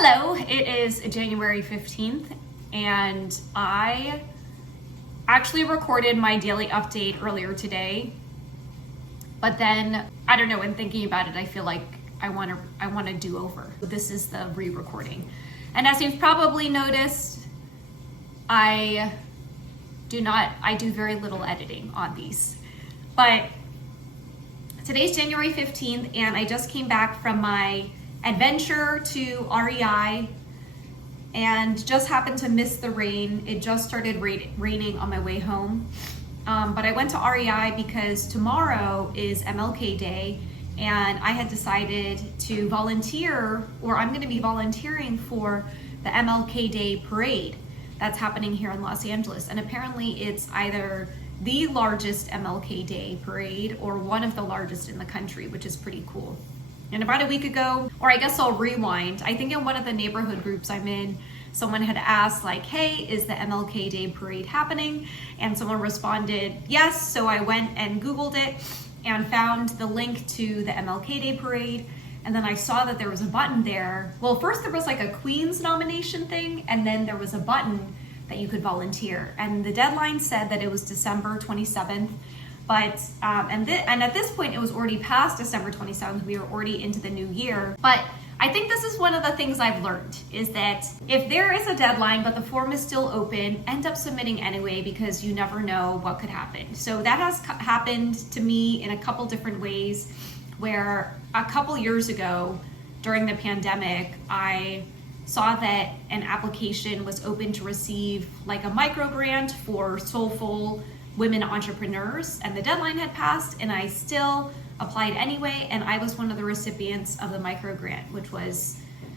Hello, it is January 15th and I actually recorded my daily update earlier today, but then I don't know, in thinking about it, I feel like I want to do over. This is the re-recording. And as you've probably noticed, I do very little editing on these. But today's January 15th and I just came back from my adventure to REI and just happened to miss the rain. It just started raining on my way home. But I went to REI because tomorrow is MLK Day and I had decided to volunteer, or I'm going to be volunteering for the MLK Day parade that's happening here in Los Angeles. And apparently it's either the largest MLK Day parade or one of the largest in the country, which is pretty cool. And about a week ago, or I guess I'll rewind, I think in one of the neighborhood groups I'm in, someone had asked like, hey, is the MLK Day parade happening? And someone responded, yes. So I went and Googled it and found the link to the MLK Day parade. And then I saw that there was a button there. Well, first there was like a Queen's nomination thing, and then there was a button that you could volunteer. And the deadline said that it was December 27th. But, and at this point it was already past December 27th, we were already into the new year. But I think this is one of the things I've learned, is that if there is a deadline but the form is still open, end up submitting anyway, because you never know what could happen. So that has happened to me in a couple different ways, where a couple years ago during the pandemic, I saw that an application was open to receive like a micro grant for soulful women entrepreneurs, and the deadline had passed and I still applied anyway, and I was one of the recipients of the micro grant, which was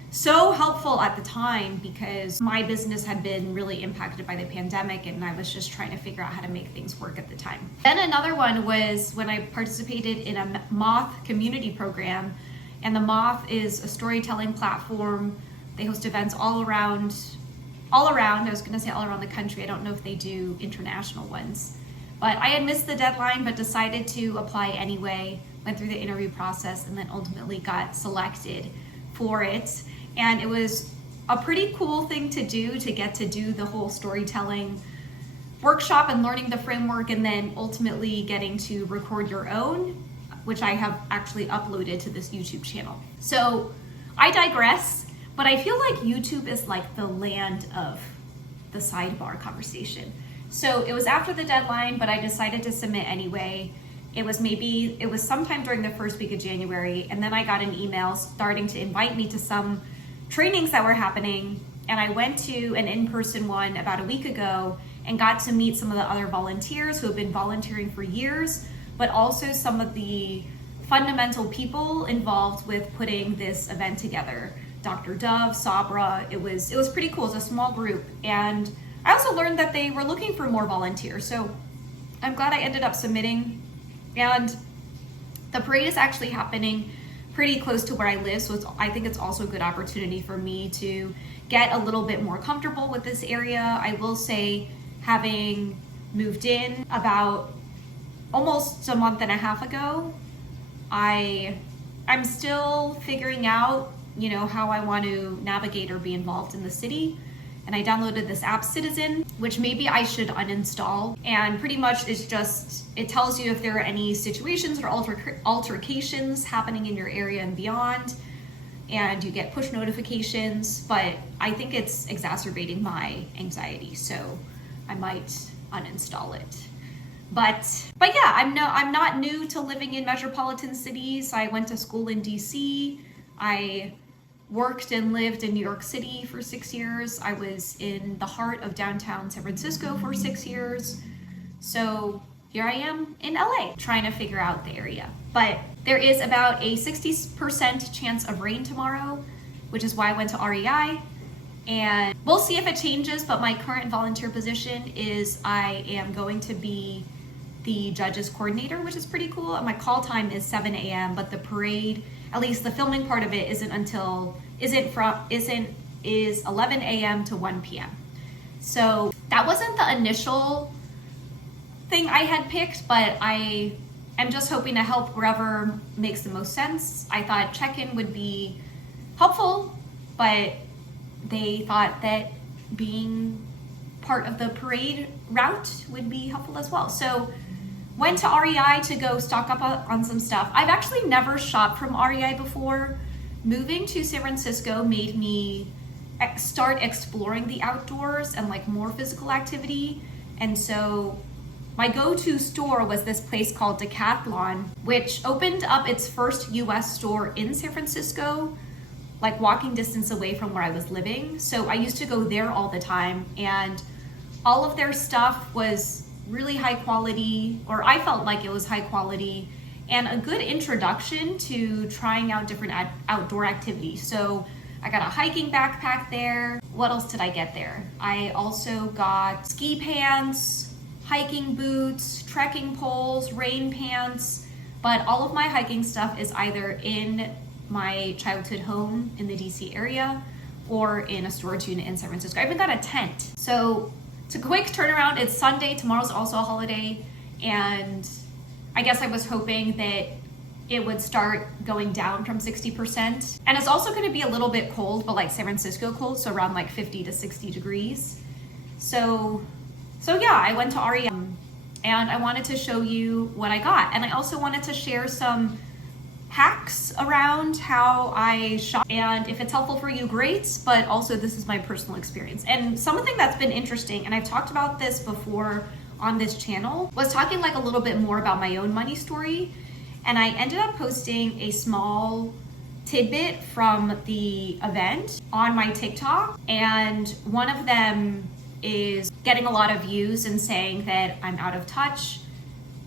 so helpful at the time because my business had been really impacted by the pandemic and I was just trying to figure out how to make things work at the time. Then another one was when I participated in a Moth community program, and the Moth is a storytelling platform. They host events all around, I was gonna say all around the country. I don't know if they do international ones. But I had missed the deadline, but decided to apply anyway, went through the interview process, and then ultimately got selected for it. And it was a pretty cool thing to do, to get to do the whole storytelling workshop and learning the framework, and then ultimately getting to record your own, which I have actually uploaded to this YouTube channel. So I digress, but I feel like YouTube is like the land of the sidebar conversation. So it was after the deadline, but I decided to submit anyway. It was sometime during the first week of January, and then I got an email starting to invite me to some trainings that were happening, and I went to an in-person one about a week ago and got to meet some of the other volunteers who have been volunteering for years, but also some of the fundamental people involved with putting this event together. Dr. Dove, Sabra, it was pretty cool. It was a small group, and I also learned that they were looking for more volunteers, so I'm glad I ended up submitting. And the parade is actually happening pretty close to where I live, so I think it's also a good opportunity for me to get a little bit more comfortable with this area. I will say, having moved in about almost a month and a half ago, I'm still figuring out, how I want to navigate or be involved in the city. And I downloaded this app, Citizen, which maybe I should uninstall. And pretty much it tells you if there are any situations or altercations happening in your area and beyond, and you get push notifications, but I think it's exacerbating my anxiety, so I might uninstall it. But yeah, I'm not new to living in metropolitan cities. I went to school in DC. I worked and lived in New York City for 6 years. I was in the heart of downtown San Francisco for 6 years. So here I am in LA trying to figure out the area. But there is about a 60% chance of rain tomorrow, which is why I went to REI. And we'll see if it changes, but my current volunteer position is I am going to be the judges coordinator, which is pretty cool. And my call time is 7 a.m., but the parade, at least the filming part of it, is 11 a.m. to 1 p.m. So that wasn't the initial thing I had picked, but I am just hoping to help wherever makes the most sense. I thought check-in would be helpful, but they thought that being part of the parade route would be helpful as well. So went to REI to go stock up on some stuff. I've actually never shopped from REI before. Moving to San Francisco made me start exploring the outdoors and like more physical activity. And so my go-to store was this place called Decathlon, which opened up its first US store in San Francisco, like walking distance away from where I was living. So I used to go there all the time, and all of their stuff was really high quality, or I felt like it was high quality, and a good introduction to trying out different outdoor activities. So I got a hiking backpack there. What else did I get there? I also got ski pants, hiking boots, trekking poles, rain pants, but all of my hiking stuff is either in my childhood home in the DC area or in a storage unit in San Francisco. I even got a tent. So it's a quick turnaround. It's Sunday, tomorrow's also a holiday, and I guess I was hoping that it would start going down from 60%. And it's also gonna be a little bit cold, but like San Francisco cold, so around like 50 to 60 degrees. So yeah, I went to REI and I wanted to show you what I got. And I also wanted to share some hacks around how I shop. And if it's helpful for you, great, but also this is my personal experience. And something that's been interesting, and I've talked about this before on this channel, was talking like a little bit more about my own money story. And I ended up posting a small tidbit from the event on my TikTok. And one of them is getting a lot of views and saying that I'm out of touch,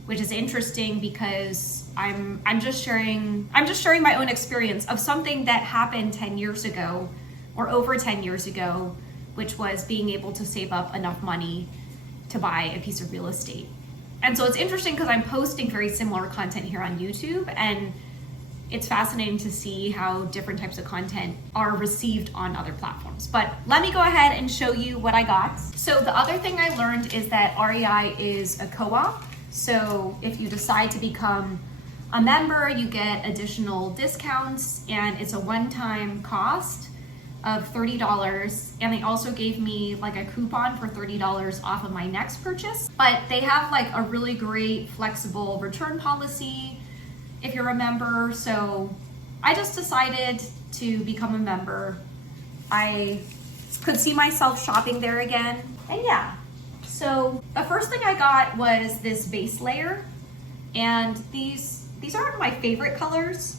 which is interesting because I'm just sharing my own experience of something that happened 10 years ago or over 10 years ago, which was being able to save up enough money to buy a piece of real estate. And so it's interesting because I'm posting very similar content here on YouTube, and it's fascinating to see how different types of content are received on other platforms. But let me go ahead and show you what I got. So the other thing I learned is that REI is a co-op. So if you decide to become a member, you get additional discounts, and it's a one-time cost of $30. And they also gave me like a coupon for $30 off of my next purchase. But they have like a really great flexible return policy if you're a member. So I just decided to become a member. I could see myself shopping there again. And yeah, so the first thing I got was this base layer. And these aren't my favorite colors,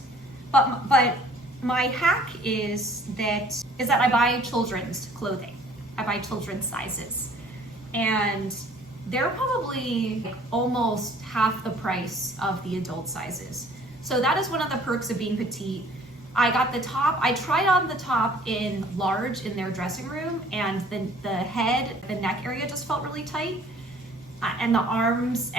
but my hack is that I buy children's clothing. I buy children's sizes. And they're probably almost half the price of the adult sizes. So that is one of the perks of being petite. I got the top, I tried on the top in large in their dressing room, and the head, the neck area just felt really tight. And the arms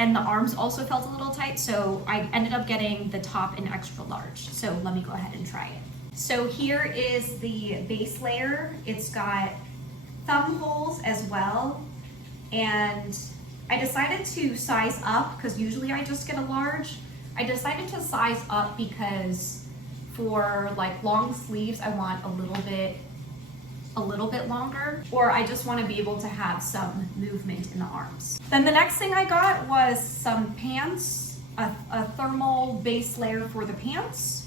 also felt a little tight. So I ended up getting the top in extra large. So let me go ahead and try it. So here is the base layer. It's got thumb holes as well. And I decided to size up because usually I just get a large. I decided to size up because for like long sleeves, I want a little bit longer, or I just want to be able to have some movement in the arms. Then the next thing I got was some pants, a thermal base layer for the pants.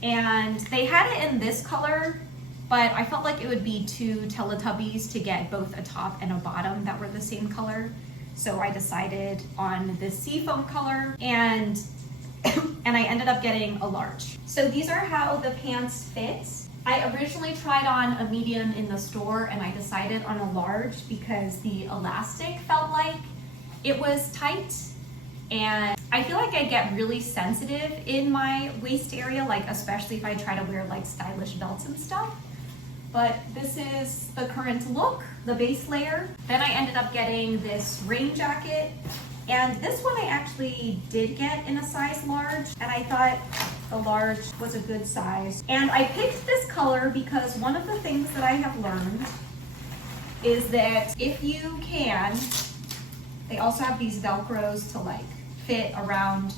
And they had it in this color, but I felt like it would be too Teletubbies to get both a top and a bottom that were the same color. So I decided on this seafoam color, and I ended up getting a large. So these are how the pants fit. I originally tried on a medium in the store, and I decided on a large because the elastic felt like it was tight. And I feel like I get really sensitive in my waist area, like especially if I try to wear like stylish belts and stuff. But this is the current look, the base layer. Then I ended up getting this rain jacket. And this one I actually did get in a size large, and I thought the large was a good size. And I picked this color because one of the things that I have learned is that if you can, they also have these Velcros to like fit around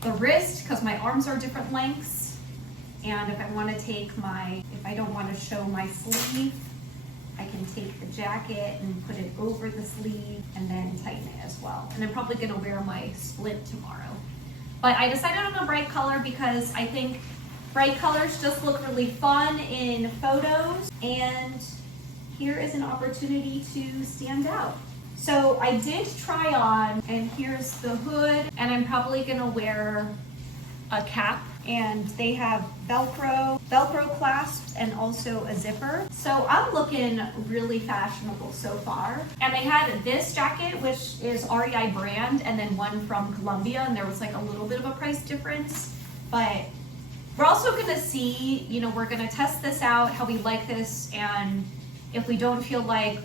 the wrist because my arms are different lengths. And if I want to if I don't want to show my sleeve, I can take the jacket and put it over the sleeve and then tighten it as well. And I'm probably gonna wear my split tomorrow. But I decided on a bright color because I think bright colors just look really fun in photos, and here is an opportunity to stand out. So I did try on, and here's the hood, and I'm probably gonna wear a cap, and they have Velcro clasps and also a zipper. So I'm looking really fashionable so far. And they had this jacket, which is REI brand, and then one from Columbia, and there was like a little bit of a price difference. But we're also gonna see, you know, we're gonna test this out, how we like this, and if we don't feel like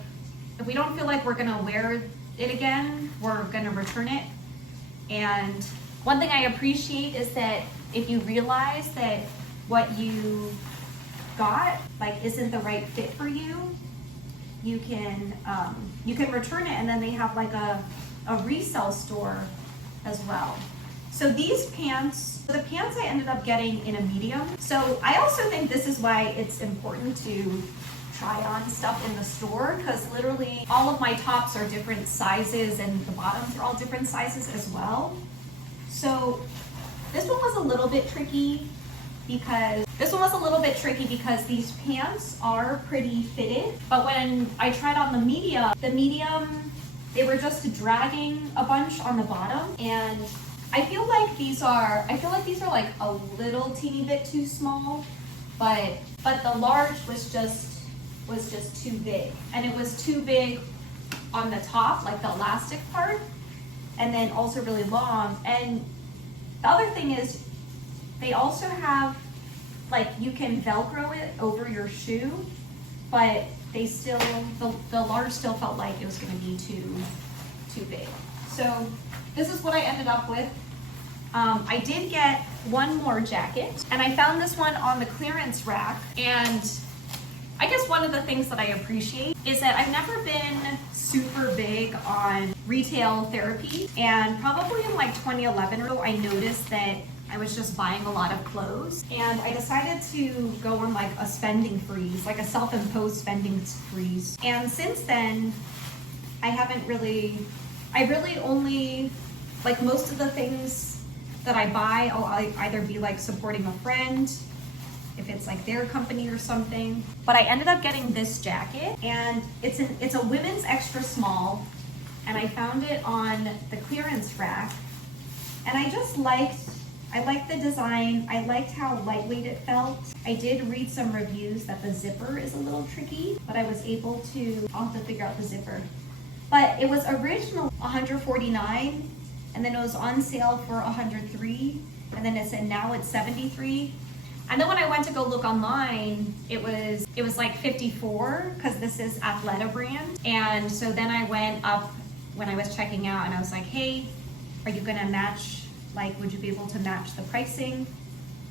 we're gonna wear it again, we're gonna return it. And one thing I appreciate is that if you realize that what you got like isn't the right fit for you, you can return it, and then they have like a resale store as well. So these pants, the pants I ended up getting in a medium. So I also think this is why it's important to try on stuff in the store, because literally all of my tops are different sizes and the bottoms are all different sizes as well. So this one was a little bit tricky because these pants are pretty fitted, but when I tried on the medium, they were just dragging a bunch on the bottom, and I feel like these are like a little teeny bit too small, but the large was just too big, and it was too big on the top, like the elastic part, and then also really long. And the other thing is they also have, like, you can Velcro it over your shoe, but they still, the large still felt like it was gonna be too big. So this is what I ended up with. I did get one more jacket, and I found this one on the clearance rack. And I guess one of the things that I appreciate is that I've never been super big on retail therapy, and probably in like 2011 I noticed that I was just buying a lot of clothes, and I decided to go on like a spending freeze, like a self-imposed spending freeze. And since then, I really only, like, most of the things that I buy, I'll either be like supporting a friend, if it's like their company or something. But I ended up getting this jacket, and it's a women's extra small, and I found it on the clearance rack, and I liked the design. I liked how lightweight it felt. I did read some reviews that the zipper is a little tricky, but I was able to, I'll have to figure out the zipper. But it was original $149, and then it was on sale for $103, and then it said now it's $73. And then when I went to go look online, it was like $54, because this is Athleta brand. And so then I went up when I was checking out, and I was like, hey, are you gonna match, like, would you be able to match the pricing?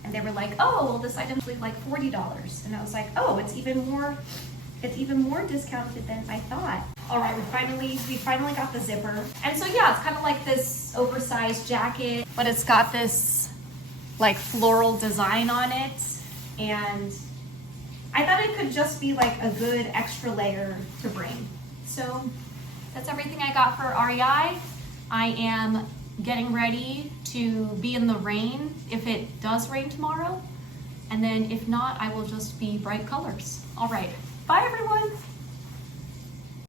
And they were like, oh, well, this item's like $40. And I was like, oh, it's even more discounted than I thought. All right, we finally got the zipper. And so yeah, it's kind of like this oversized jacket, but it's got this like floral design on it. And I thought it could just be like a good extra layer to bring. So that's everything I got for REI. I am getting ready to be in the rain if it does rain tomorrow. And then if not, I will just be bright colors. All right, bye everyone.